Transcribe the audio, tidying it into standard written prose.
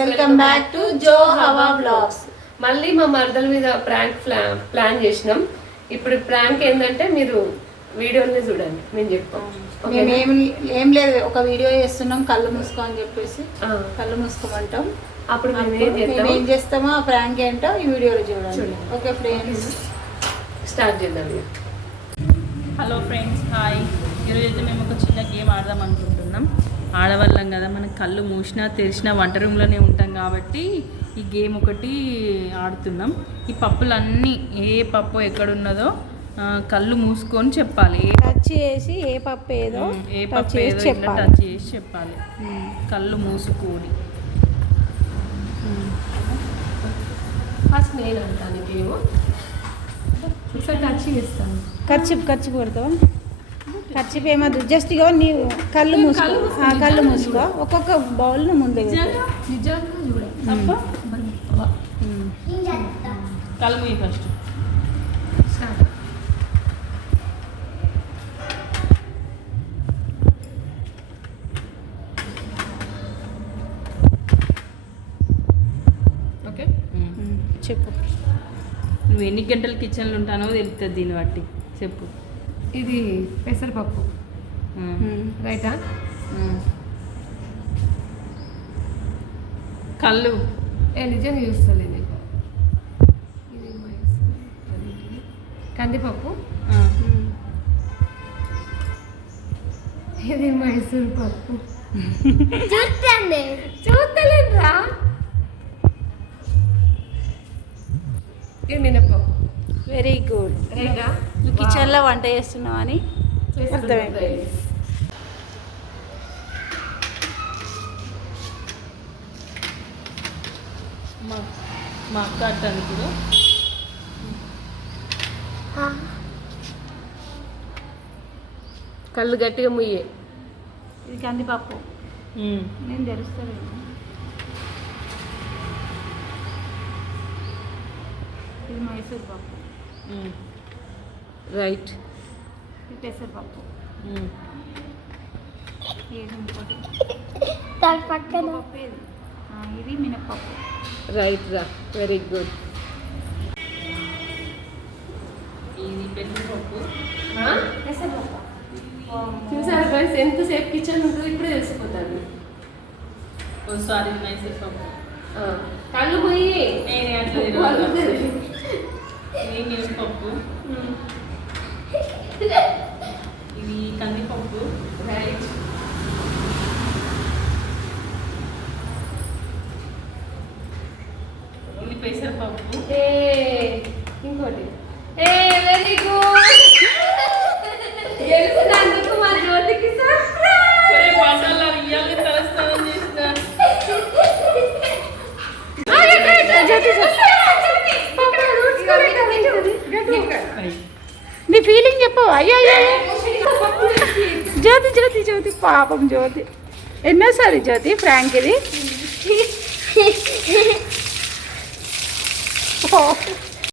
Welcome back to జో హవా blogs. మళ్ళీ మా మరదల మీద ప్రాంక్ ప్లాన్ చేసినాం. ఇప్పుడు ప్రాంక్ ఏంటంటే మీరు వీడియోని చూడండి, మేము చెప్తాం. మేము ఏం లేదు, ఒక వీడియో చేస్తున్నాం కళ్ళు మూసుకో అని చెప్పేసి కళ్ళు మూసుకోమంటాం. అప్పుడు మేము ఏం చేస్తామో ఆ ప్రాంక్ ఏంటో ఈ వీడియోలో చూడండి. ఓకే ఫ్రెండ్స్, స్టార్ట్ చేద్దాం. Hello friends, hi. ఈరోజు అయితే మేము ఒక చిన్న గేమ్ ఆడదాం అనుకుంటున్నాం. ఆడవాళ్ళం కదా, మనకు కళ్ళు మూసినా తెరిచినా వంట రూమ్లోనే ఉంటాం కాబట్టి ఈ గేమ్ ఒకటి ఆడుతున్నాం. ఈ పప్పులన్నీ ఏ పప్పు ఎక్కడున్నదో కళ్ళు మూసుకొని చెప్పాలి. టచ్ చేసి ఏ పప్పు ఏదో టచ్ చేసి చెప్పాలి. కళ్ళు మూసుకొని. ఫస్ట్ నేను అంటాను గేమ్, ఒకసారి టచ్ చేస్తాను. ఖర్చు కొడతావా? ఖర్చు ఏమద్దు, జస్ట్ ఇగో నీ కళ్ళు మూసుకో. కళ్ళు మూసుకో, ఒక్కొక్క బౌల్ ముందు కళ్ళు మూయి ఫస్ట్. ఓకే, చెప్పు. నువ్వు ఎన్ని గంటలు కిచెన్లో ఉంటానో తెలుస్తుంది దీన్ని బట్టి. చెప్పు. ఇది పెసరపప్పు రైటా? కళ్ళు నిజంగా చూస్తుంది. ఇది కందిపప్పు, ఇది మైసూర్ పప్పు. చూస్తలేదురా. ఇది మినపప్పు. Very good. రైటా? నువ్వు కిచెన్లో వంట చేస్తున్నావు అని అర్థమైపోయింది. మా అక్క అంటాను ఇప్పుడు. కళ్ళు గట్టిగా ముయ్యే. ఇది కందిపప్పు. నేను తెలుస్తాను. ఇది మైసూర్ పప్పు. రైట్. ఇది పెసరపప్పు. ఇది మినపప్పు. రైట్ రా, వెరీ గుడ్. ఇది పెసరపప్పు. చూసారా ఫ్రెండ్స్, ఎంతసేపు కిచెన్ ఉంటుంది ఇప్పుడే తెలిసిపోతాను. ఒకసారి మైసూర్ పప్పు. కళ్ళు పోయి ఇది మినపప్పు. ఇది కందిపప్పు. రైట్. ఇది పెసరపప్పు. ఇంకోటి. Very good. గెలిచినందుకు మా జ్యోతికి నీ ఫీలింగ్ చెప్పు. అయ్యో జ్యోతి పాపం జ్యోతి. ఎన్నోసారి జ్యోతి ఫ్రాంక్ ఇది.